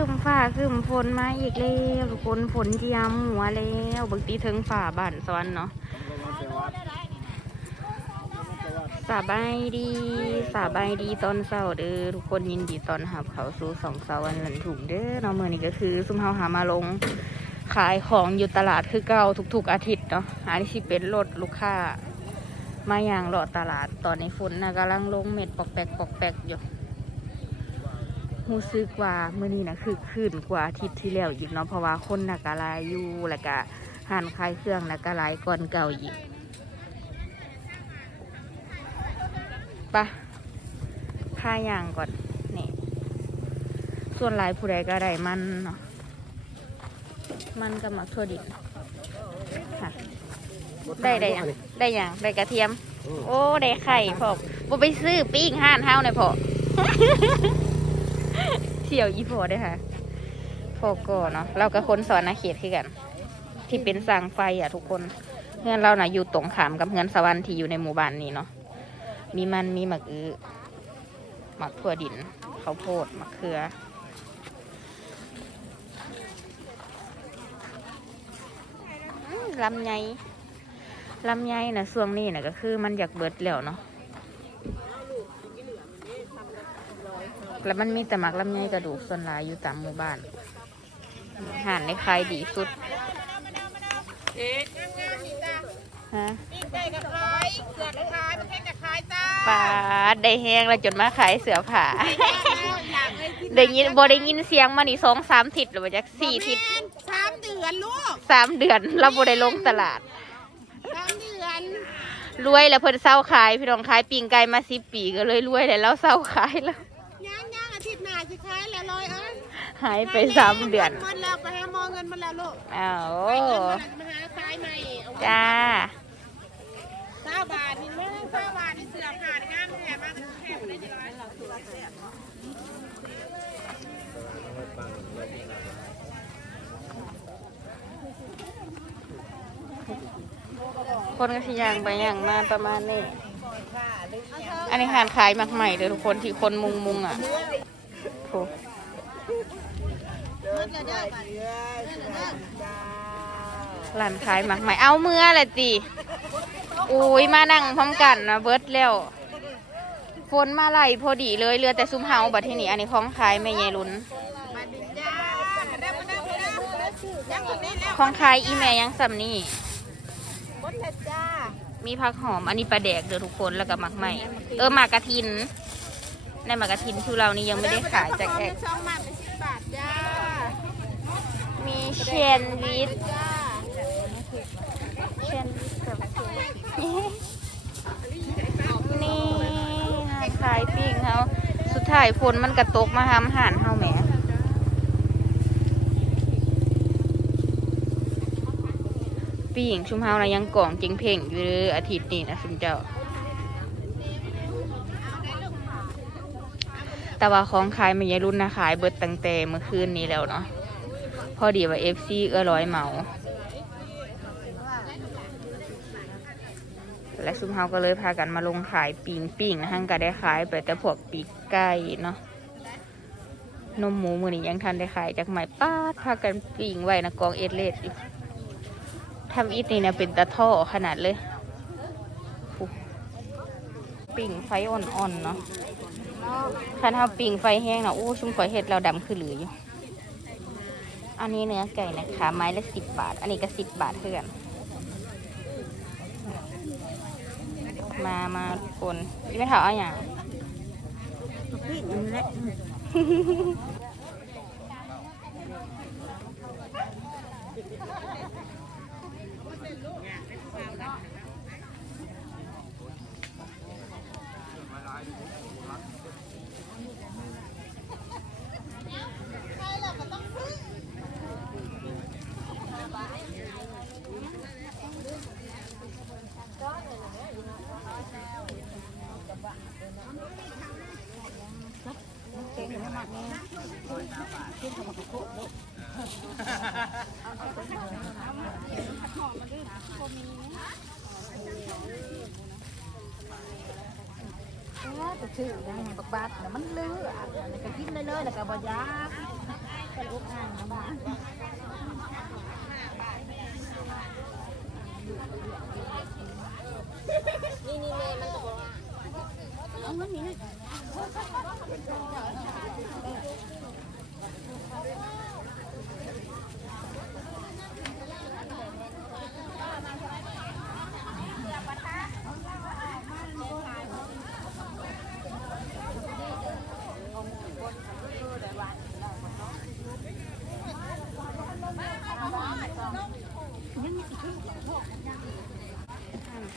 คืมฟ้าคืมฝนมาอีกแล้วทุกคนฝนเจียมหัวแล้วบางทีถึงฝ่าบ้านสวรรค์เนาะสบายดีสบายดีตอนเช้าเด้อทุกคนยินดีตอนหับเขาสู่สองเสาววันหลันถุงเด้อเนาะเมื่อนี้ก็คือซุมเฮาหามาลงขายของอยู่ตลาดคือเก่าทุกๆอาทิตย์เนาะอันนี้สิเป็นรถลูกค้ามาอย่างเลาะตลาดตอนนี้ฝนนะกำลังลงเม็ดปอกแปกปอกแปกอยู่ รู้สึกว่ามื้อนี้นะคือขึ้นกว่าอาทิตย์ที่แล้วอีกเนาะเพราะว่าคนนักกะลายอยู่แล้วก็หันขายเครื่องนักกะลายก่อนเก่าอีกไปะค่าอย่างก่อนนี่ส่วนลายผู้ใดก็ได้มันเนาะมันกับมักถั่วดินค่ะได้ได้ยังได้ยังได้กระเทียม โอ้ ได้ไข่พอบ่ไปซื้อปิ้งห้านเฮาหน่อยพอ เสี่ยวอีพอเด้อค่ะพอก็เนาะเรากับคนสอนนาเขตคือกัน ที่เป็นสร้างไฟอะทุกคนเพื่อนเราน่ะอยู่ตรงขามกับเพื่อนสวรรค์ที่อยู่ในหมู่บ้านนี้เนาะมีมันมีหมักอื้อหมักถั่วดินข้าวโพดมะเขือลำไยลำไยนะช่วงนี้นะก็คือมันอยากเบิดแล้วเนาะ แล้วมันมีแต่หมักลำไยกระดูกส่วนหลายอยู่ตามหมู่บ้านอาหารในขายดีสุดฮะปิ้งไก่กับขายเสือกกับขายมันแค่กับขายจ้าปลาได้แห้งแล้วจนมาขายเสือผ่าอยากเลยกินได้ยินบ่ได้ยินเสียงมานี่สองสามทิศหรือว่าจักสี่ทิศสามเดือนลูกสามเดือนเราบ่ได้ลงตลาดสามเดือนรวยแล้วเพิ่นเศร้าขายพี่น้องขายปิงไก่มาสิบปีก็เลยรวยแล้วเราเศร้าขายแล้ว ย่างย่างอาทิตย์หน้า สิขายแล้วลอยเอ้ยหายไปสามเดือนหมดแล้วไปหาหมอเงินมาแล้วลูกอ้าวไปเงินมาแล้วมาหาซ้ายใหม่เอาไว้จ้าเก้าบาทนี่แม่เก้าบาทนี่เสือผ่านงามแถมมากแถมได้จะร้อยเราเสือแถมคนก็สิย่างไปย่างมาประมาณนี้ อันนี้หารขายมากใหม่เลยทุกคนที่คนมุงมุงๆอะโถ ร้านขายหมากใหม่เอาเมื่อแหละจีอุ้ยมานั่งพร้อมกันนะเบิร์ดแล้วฝนมาไหลพอดีเลยเรือแต่ซุ้มเฮาบัดที่นี่อันนี้ของขายไม่ใหญ่ลุ้นคล้วของขายอีแม่ยังสำนี่มีผักหอมอันนี้ปลาแดกเด้อทุกคนแล้วก็หมักใหม่เออหมากกระทินในหมากกระทินชูเรานี่ยังไม่ได้ขายจากแอก สองบาทเป็นสิบบาทจ้า มี เชนวิทเชนวิทกับนี่หาดขายปิ้งเขาสุดท้ายฝนมันกระตกมาหำห่านเฮาแหมปิ้งชุมเฮานะยังกล่องจิงเพ่งอยู่เลยอาทิตย์นี้นะสุมเจ้าแต่ว่าของขายไม่ยายรุ่นนะขายเบิดตั้งแต่เมื่อคืนนี้แล้วเนาะ พอดีว่าเอฟซีเออร้อยเหมา และซุ้มเฮาก็เลยพากันมาลงขายปิงปิงนะฮะก็ได้ขายไปแต่พวกปีกไก่เนาะนมหมูมือนี้ยังทันได้ขายจากไหมป้าพากันปิงไว้นะกองเอเลดอยู่ทำอีทนี่นะเป็นตะท่อขนาดเลย ปิ่งไฟอ่อนๆเนาะคันทำปิ่งไฟแห้งนะอู้ชุ่มข่อยเห็ดเราดำคือเหลืออยู่ อันนี้เนื้อไก่นะคะ ไม้ละสิบบาท อันนี้ก็สิบบาทเพื่อน มามาทุกคนยี่ไม่ถาเอาอย่างพี่นี่แหละ จะชื่อยังบักบาดแต่มันเลือดแล้วก็กินได้เลยแล้วก็บ่ยากเป็นลูกอ่างนะบ้านนี่นี่เมย์มันจะบอกว่าเอาเงินนี่นะ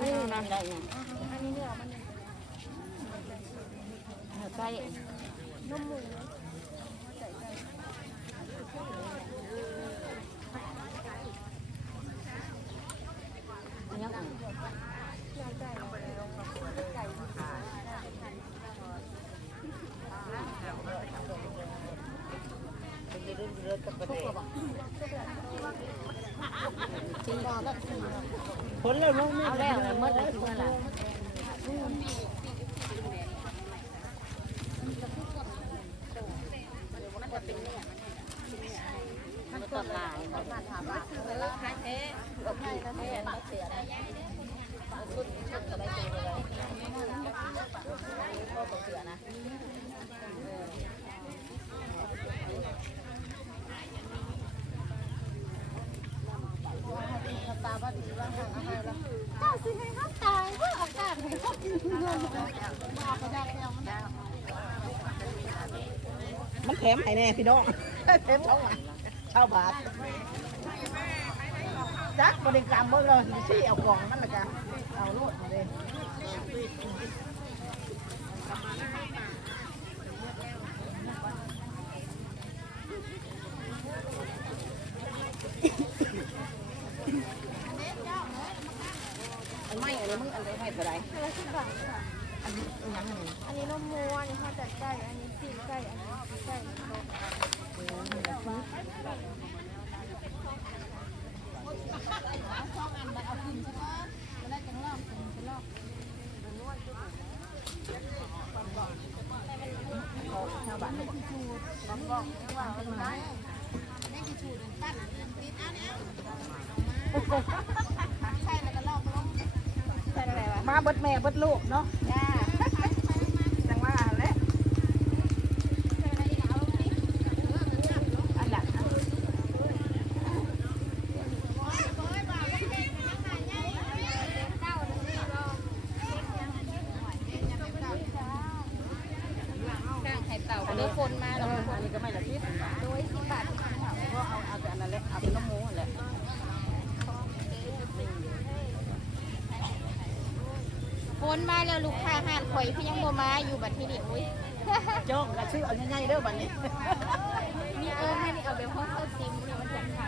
นี่นะได้ไงอันนี้เนี่ยมันใส่นมหมูยังอะ ผลแล้วน้องเอาแล้วเมื่อไหร่เมื่อไรมันตลายมันมาถามว่าเออใครเอ๊ะใครนะแม่มาเสียได้ชุดชุดก็ได้เจอเลยพ่อตกเสือนะ ตาบ้านดีบ้างห่างอะไรแล้วเจ้าสิให้เขาตายว่าอากาศให้เขากินเงินบอกก็ได้แล้วมันได้มันแถมให้แน่พี่น้องแถมช่องมาเช่าบาทจักบริกรรมเมื่อเราสิเอากล่องมันละกันเอาโลดมาเลย อันไม่อัน นี้มึงอันนี้ให้เท่าไรละสิบบาทค่ะ อันนี้อันยังอันนี้อันนี้นมมัวอันนี้ข้าวจัดไก่ อันนี้ปีกไก่ อันนี้ไก่ใช่แล้วก็ลอกลงใส่อะไรวะ มา เบิดแม่เบิดลูกเนาะ จ้า จังว่าอันแหละ ใส่อะไรอีกเอาลงสิ อันดับ ไข่เต่าเนื้อคนมา เอ แล้ว ออันนี้ก็ไม่ละทิศ โดยสิบบาท ก็เอาเอาแต่อันนั้นแหละเอาเป็นน้ำหมูนั่นแหละ คน มาแล้วลูกค้าห่านข่อยพี่ยังโมมาอยู่บัดที่นี่อุ้ย จ้องกระชื่อเอาง่ายๆเด้อบัดนี้ มีเอิญให้นี่เอาแบบห้องเข้าซิมเนี่ยมันจัดค่ะ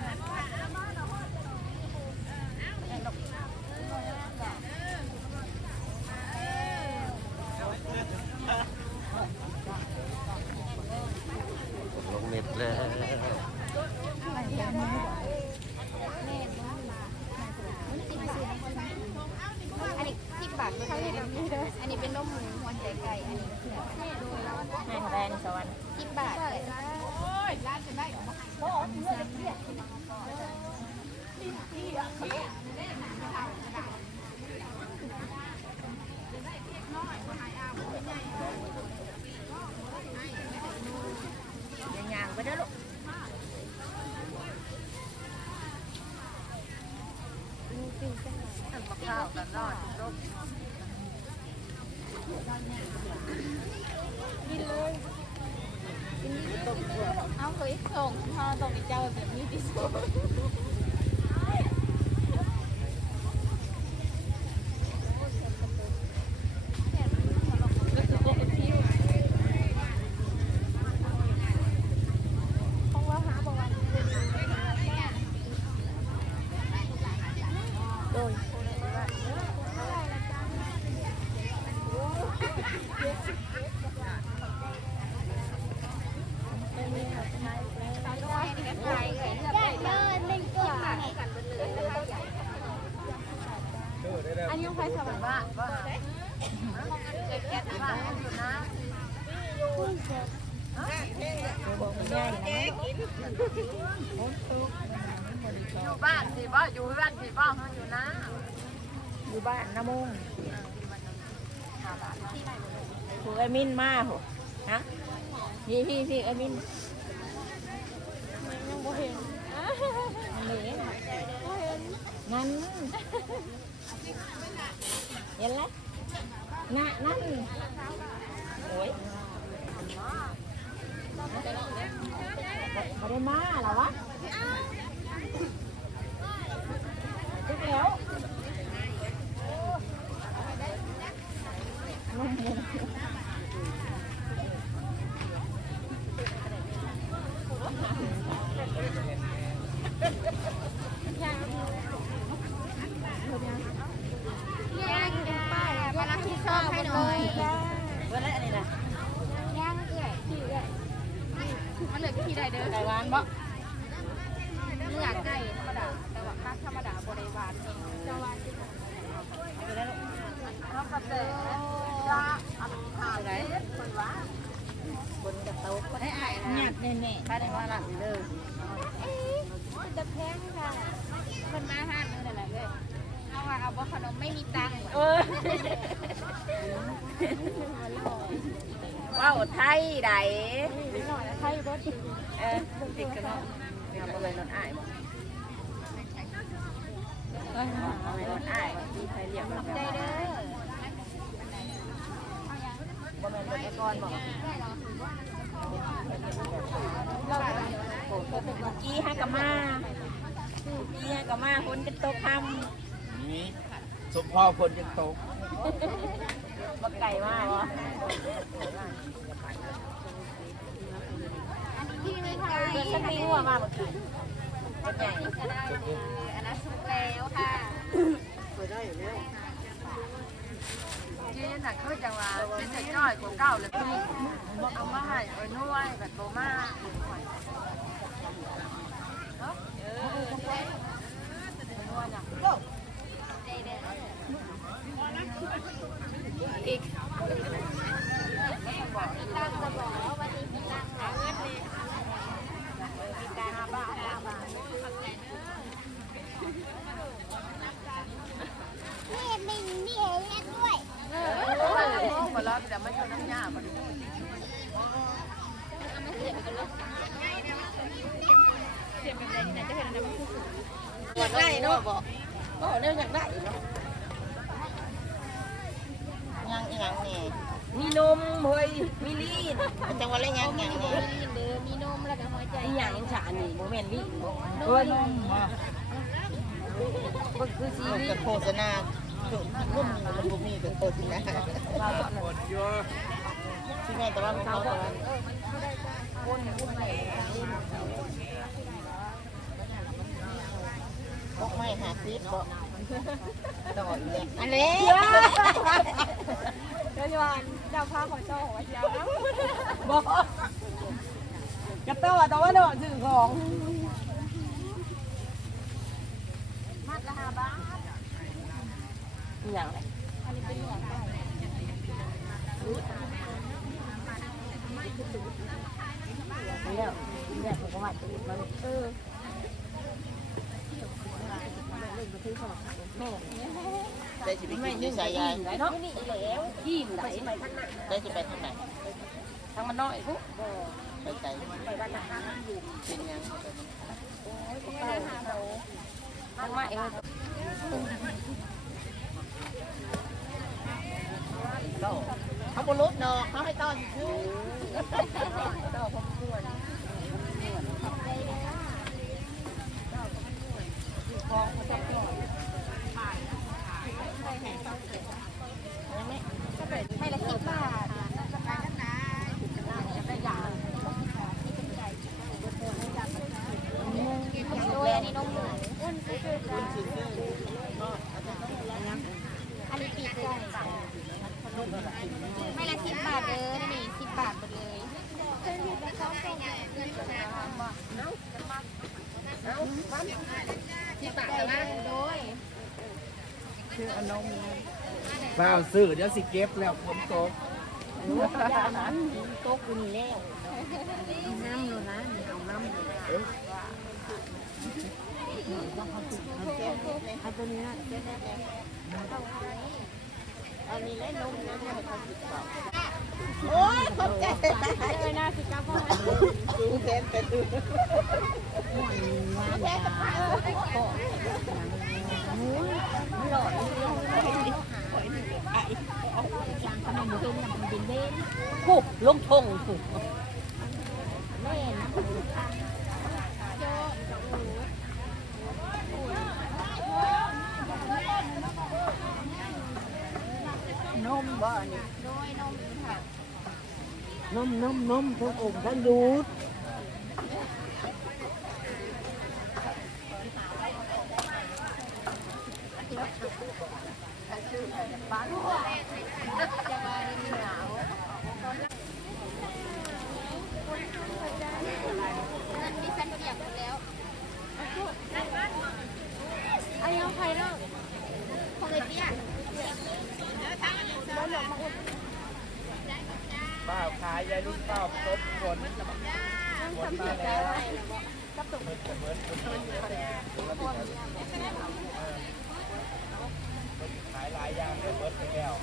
ลงเน็ตแล้ว อันนี้สิบบาทไม่ใช่แบบนี้เลยอันนี้เป็นนมหมูหัวใจไก่ อันนี้ แม่แดงสวรรค์ สิบบาทเลย ยางๆไปเด้อลูก ข้าวกันรอดลูกเอาเคยส่งพ่อส่งไปเจ้าแบบนี้ที่สุดของว่าหาบอกว่าโดย อันนี้ใครสมัครว่าว่าเก็บแก๊สว่าอยู่นะเดี๋ยวบอกมันเด้อใหญ่นะอยู่บ้านสิบ่อยู่บ้านสิบ่เขาอยู่นะอยู่บ้านน้ำมงถูกไอ้มินมาโหฮะพี่พี่พี่ไอ้มินยังบ่เห็นมันเหนื่อยนั่น เห็นแล้วน่ะนั่นโอ้ยมาได้มาเหรอวะทุกแล้ว ย่างเป็นป้ายมารับผิดชอบให้หน่อย เวันนี้อันนี้นะ ย่างเอื่อยที่เอื่อยมันเหลือที่ใดเด้อ ไก่หวานบ่ เนื้อไก่ธรรมดา แต่ว่ามักธรรมดาบริวารจะวาน ไปแล้ว เขากระเตะจะเอาข่าวไหนคนว่า บนกระโต๊ะคนให้อายนะหยัดแน่ๆถ้าได้ว่าหลังเด้อจะแพงค่ะคนมาห้านนึงนั่นแหละเลยเอาว่าเอาบ่ขนมไม่มีตังค์เออว้าวไทยใดหน่อยแล้วใครรถเออติดกันเนาะงานบ่เลยนอนอ้ายบ่เอ้ยบ่เลยนอนอ้ายบ่ที่ไทยเรียกแบบใจเด้อบ่แม่นรถกรบ่เมื่อ กี้ฮะกะมาเมื่อกี้ฮะกะมาคนจะตคำนี่สมพ่อคนยังตกบักไก่มากวะที่มีไก่เพื่อนสักตีหัวมาเมื่อกี้เป็นใหญ่ก็ได้อันนั้นสุกแล้วค่ะไปได้แล้ว จีนน่ะเขาจะว่าเป็นจะจ้อยกว่าเก่าเลยพี่เอามาให้เอ้นวยแบบโตมาตั้งจะบอกว่าที่มีตั้งหาเงินเลยมีการมาบ้าบ้านี่มีนี่เฮ็ดด้วย เออพ่อมารับแต่ ไม่อยู่น้ำยาบ่ได้อามาเสียบกันเลยเสียบแบบไหนนี่นะจะเห็นนะมันคืออยากได้เนาะบอกก็เนี่ยอยากได้เนาะยังยังแน่มีนมเฮ้ยมีลีดจังหว่าอะไรยังยังแน่มีเด้อมีนมแล้วก็หัวใจอีหยังฉานนี่โมเมนต์วิเฮ้ยมก็คือซีรีส์โฆษณา รุ่นมันบ่มีเป็นโฆษณาที่แม่แต่ว่ามันเขาแต่ว่าบอกไม่หาซีดบอกต่ออีกอันนี้เดี๋ยววันเจ้าพาขอเจ้าหัวเจ้าบอกกระโต้แต่ว่าเนาะซื้อของ มัดละห้าบาท อีหยังไก่เนี่ยเนี่ยผมก็มาจะมันเออแม่ได้สิไปกินที่สายยายไหนเนาะนี่แล้วยิ้มได้ได้สิไปทางไหนทางมันน้อยปุ๊บไปไกลไปบ้านนาอยู่เป็นยังทางมาเอง เปล่าซื้อเดี๋ยวสิเก็บแล้วผมตกตกอยู่นี่แล้วน้ำหนูนะเอาน้ำเอาตัวนี้นะ อานี้เล่นมนะให้เขาติดต่อโอ้ยขอบใจเลยนะสิครับพ่อดูแทนเป็นดูแทนกับพายก็หล่อจางขนมเค็มอย่างมันเป็นเบ้นผูกลงทงผูกแม่นะ นมบ่นี่โดยนมค่ะนมนมนมทั้งอมทั้งดูดนั่นดิฉันเกียบแล้วอันนี้เอาใครเนาะของเลยเตี้ย เปล่าขา ยยายรุ่นเปล่าครบคนคนมาแล้วขายหลายอย่างเลยเบิดไปแล้ว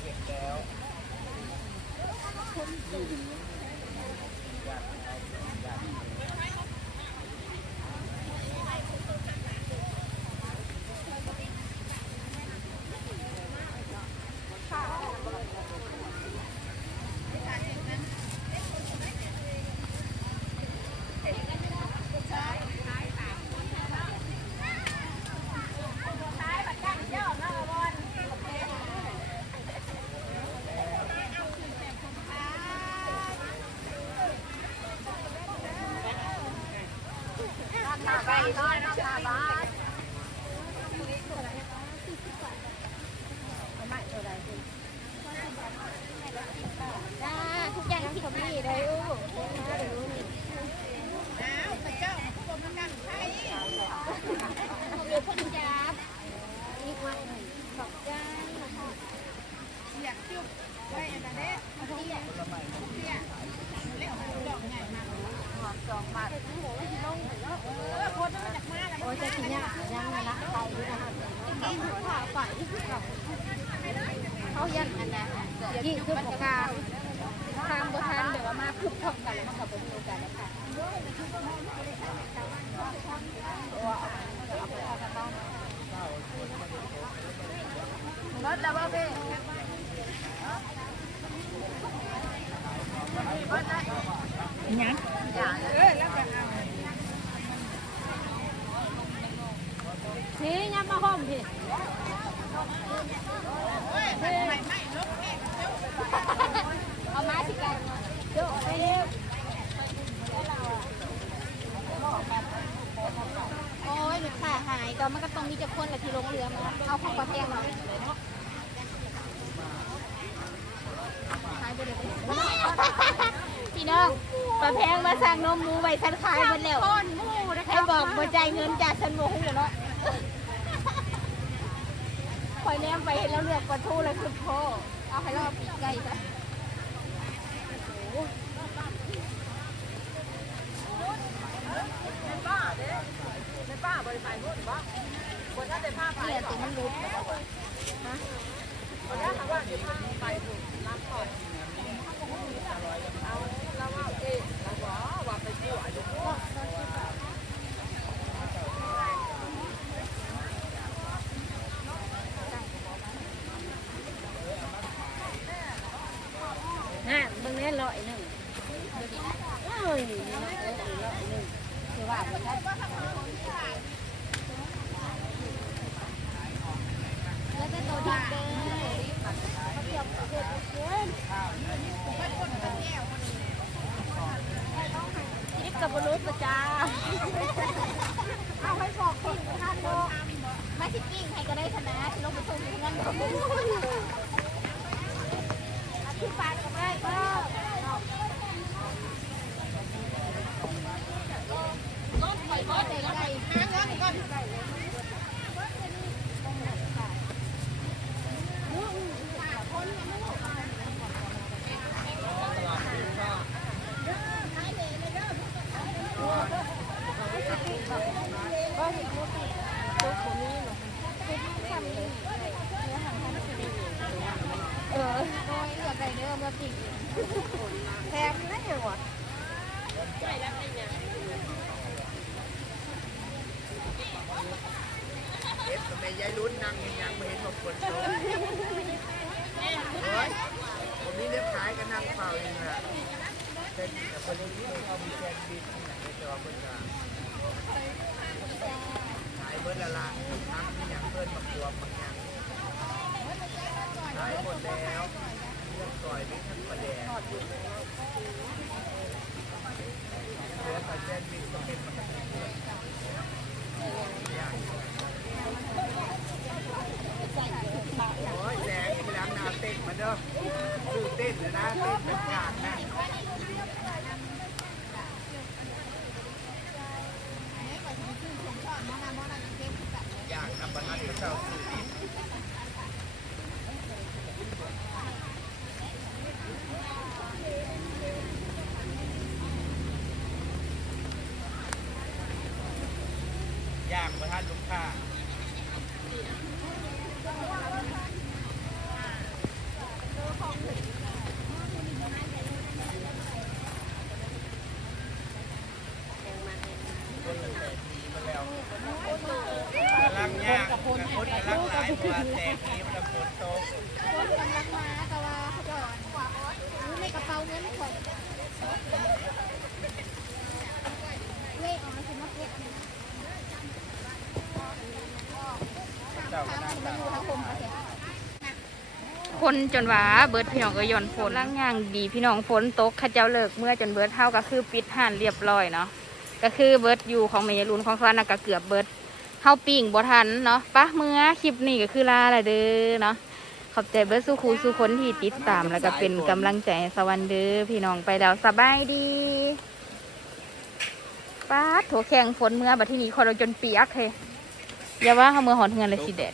เก็บแล้วไปนอนนอนหาบ้าน จ้าทุกอย่างที่เขามีได้อู้มาเดี๋ยวรู้นี่อ้าวพระเจ้าผมมันนั่งใช่เดี๋ยวพ่นจับอีกวันขอบใจอยากจุ๊บไว้อันนั้นเด้เอาที่อะที่อะเล็กดอกใหญ่มาก ห องมัดโอ้ยจะกินยากยังไงละไปด้วยนะคะกินข้าวไปเขายันอันนั้นยี่คือของกลางทางบทานเดี๋ยวมาคึกทบกันแล้วมาขับไปดูกันนะคะรถแล้วบ่พี่ยังอย่าง นี่ยับมาห้อมพี่เอามาสิกันเดี๋ยวไปเร็วโอ้ยหนูขาหายก็มันก็ตรงนี้จะคนละที่ลงเรือมาเอาของปลาเพียงมาพี่น้องปลาแพงมาสั่งนมหมูไว้ฉันขายหมดแล้วให้บอกบ่ใจเงินจากฉันโมโหเนาะ คอย แนมไปเห็นแล้วเลือกปลาทูแล้วคือโพเอาให้เราเอปีกไก่ซะในป้าเด้ในป้าบริษัทรุ่นบ่บนนั้นได้ผ้าไปเนี่ยตัวมันรุดบนนั้นทำว่าได้ผ้าไปถูกรับก่อนเอาแล้วว่าเอ๊ะเราบอกว่าไปกู้อายุ น่ะเบิ่งแน่ร้อยหนึ่งเอ้ยร้อยหนึ่งคือว่าบ่ได้แล้วก็ตัวดิบเด้อดิบกับบรุษประจาเอาให้บอกพี่ท่านโลกไม่สิ กิ้งให้ก็ได้ชนะลงไปส่งที่นั่นที่ปาก็ได้ก็รถไฟฟ้าใจไก่หาเงินก่อนก็ แถมได้ยังวะ เอ็ดกับแม่ ยายรุ่นนั่งยังไม่เห็นว่าคนโตโอ้ยผมนี่เรียบขายกันนั่งเฝ้าเองอะเป็นแต่คนนี้เขามีแซนด์วิชในจอเพิ่นก็ขายเบิร์ดละละทั้งที่ยังเพิ่นมากลัวบางอย่างขายหมดแล้วเรื่องต่อยนี่ทั้งประแดงเหลือแต่แซนด์วิชก็เป็นปกติอย่ง โอ้ยแดงไปล้างนาเต้นมาเด้อซื้ อยนะเต้นเป็นกาดนะอยากทำบรรทัดพระเจ้าสื่อดิอยากประทัดลูกค้า กำลังยากกับคนกำลังหลายกว่าแต่นี้มันฝนตก คนกำลังมาแต่ว่าเขาจอดรู้ในกระเป๋าเงินข่อยเลขออกมาคือมาเก็บ เจ้าก็นั่งตาม ทั้งผมก็เสร็จ คนจนว่าเบิดพี่น้องเอ้ยย่อนฝนล่างย่างดีพี่น้องฝนตกเข้าเจ้าเลิกเมื่อจนเบิดเท่าก็คือปิดห่านเรียบร้อยเนาะก็คือเบิดอยู่ของเมยรุนของสวรรค์น่ะก็เกือบเบิดเฮาปิ่งบ่ทันเนาะปะเมื่อคลิปนี้ก็คือลาละเด้อเนาะขอบใจเบิดสู้ครูสู้คนที่ติดตามแล้วก็เป็นกำลังใจให้สวรรค์เด้อพี่น้องไปแล้วสบายดีป้าดโถแข่งฝนเมื่อบัดที่นี้คนเราจนเปียกเฮ้ยอย่าว่าเฮาเมื่อหอนเฮือนเลยสิแดด